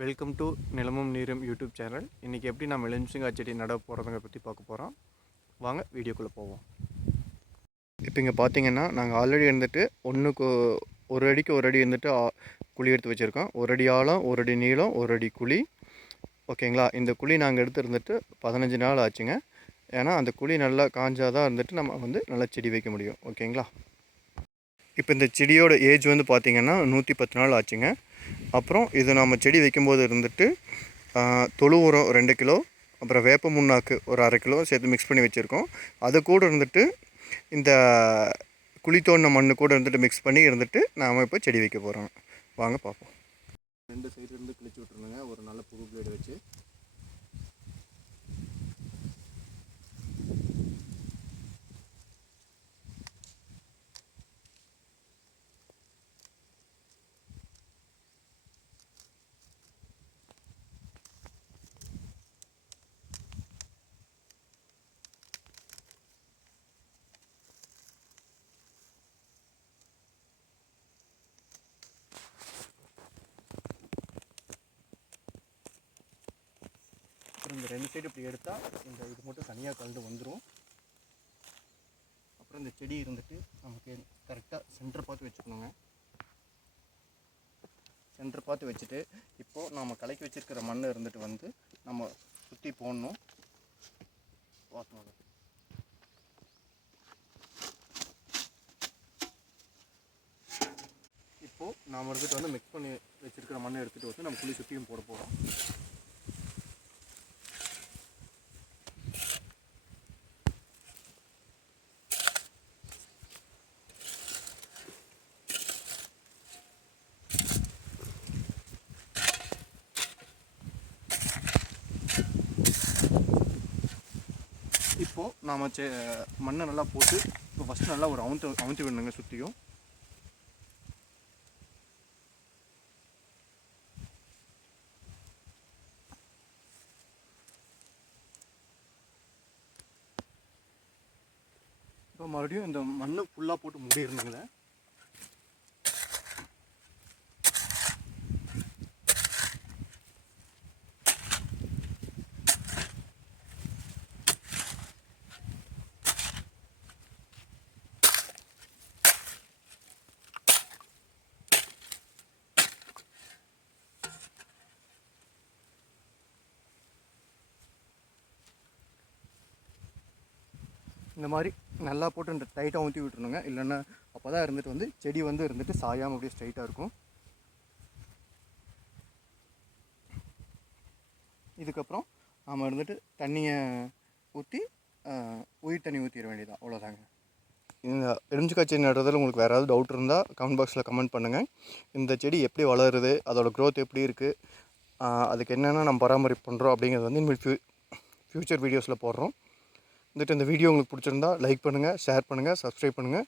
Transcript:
Welcome to நிலமும் நீரும் YouTube channel. இன்றைக்கி எப்படி நம்ம எலுமிச்சங்காய் செடி நட போகிறதுங்க பற்றி பார்க்க போகிறோம். வாங்க வீடியோக்குள்ளே போவோம். இப்போ இங்கே பார்த்தீங்கன்னா நாங்கள் ஆல்ரெடி இருந்துட்டு ஒரு அடிக்கு ஒரு அடி இருந்துட்டு குழி எடுத்து வச்சுருக்கோம். ஒரு அடி ஆழம், ஒரு அடி நீளம், ஒரு அடி குழி. ஓகேங்களா? இந்த குழி நாங்கள் எடுத்து இருந்துட்டு 15 நாள் ஆச்சுங்க. ஏன்னா அந்த குழி நல்லா காஞ்சாதான் இருந்துட்டு நம்ம நல்லா செடி வைக்க முடியும். ஓகேங்களா? இப்போ இந்த செடியோட ஏஜ் பார்த்திங்கன்னா 110 நாள் ஆச்சுங்க. அப்புறம் இது நம்ம செடி வைக்கும்போது இருந்துட்டு தொழு உரம் 2 கிலோ, அப்புறம் வேப்ப முன்னாக்கு ஒரு 1/2 கிலோ சேர்த்து மிக்ஸ் பண்ணி வச்சுருக்கோம். அது கூட இருந்துட்டு இந்த குழி தோண்டின மண்ணு கூட இருந்துட்டு மிக்ஸ் பண்ணி இருந்துட்டு நாம் இப்போ செடி வைக்க போகிறோம். வாங்க பார்ப்போம். 2 சைட்லேருந்து கிழிச்சு விட்ருணுங்க ஒரு நல்ல புது பிளேடு வச்சு. அப்புறம் இந்த 2 சைடு இப்படி எடுத்தால் இந்த இது மட்டும் தனியாக கலந்து வந்துடும். அப்புறம் இந்த செடி இருந்துட்டு நமக்கு கரெக்டாக சென்டர் பார்த்து வச்சுக்கணுங்க. சென்டர் பார்த்து வச்சுட்டு இப்போது நம்ம கலக்கி வச்சுருக்கிற மண் இருந்துட்டு நம்ம சுற்றி போடணும். பார்த்தோம். இப்போது நாம் இருந்துட்டு மிக்ஸ் பண்ணி வச்சுருக்கிற மண்ணை எடுத்துகிட்டு நம்ம குழி சுற்றியும் போட போகிறோம். இப்போது நாம் மண்ணை நல்லா போட்டு இப்போ ஃபஸ்ட்டு நல்லா ஒரு அவுந்தி விடணுங்க சுற்றியும். இப்போ மறுபடியும் இந்த மண்ணை ஃபுல்லாக போட்டு மூடிடணுங்களே. இந்த மாதிரி நல்லா போட்டு டைட்டாக ஊற்றி விட்டுருணுங்க. இல்லைன்னா அப்போ தான் இருந்துட்டு செடி இருந்துட்டு சாயாமல் அப்படியே ஸ்ட்ரைட்டாக இருக்கும். இதுக்கப்புறம் நாம் இருந்துட்டு தண்ணியை ஊற்றி உயிர் தண்ணி ஊற்றிட வேண்டியதான். அவ்வளோதாங்க. இந்த எலுமிச்சங்காய் செடி நடுறதுல உங்களுக்கு வேறு ஏதாவது டவுட் இருந்தால் கமெண்ட் பாக்ஸில் கமெண்ட் பண்ணுங்கள். இந்த செடி எப்படி வளருது, அதோடய க்ரோத் எப்படி இருக்குது, அதுக்கு என்னென்ன நம்ம பராமரிப்பு பண்ணுறோம் அப்படிங்கிறது இனிமேல் ஃப்யூச்சர் வீடியோஸில் போடுறோம். இந்த வீடியோ உங்களுக்கு பிடிச்சிருந்தா லைக் பண்ணுங்கள், ஷேர் பண்ணுங்கள், சப்ஸ்கிரைப் பண்ணுங்கள்.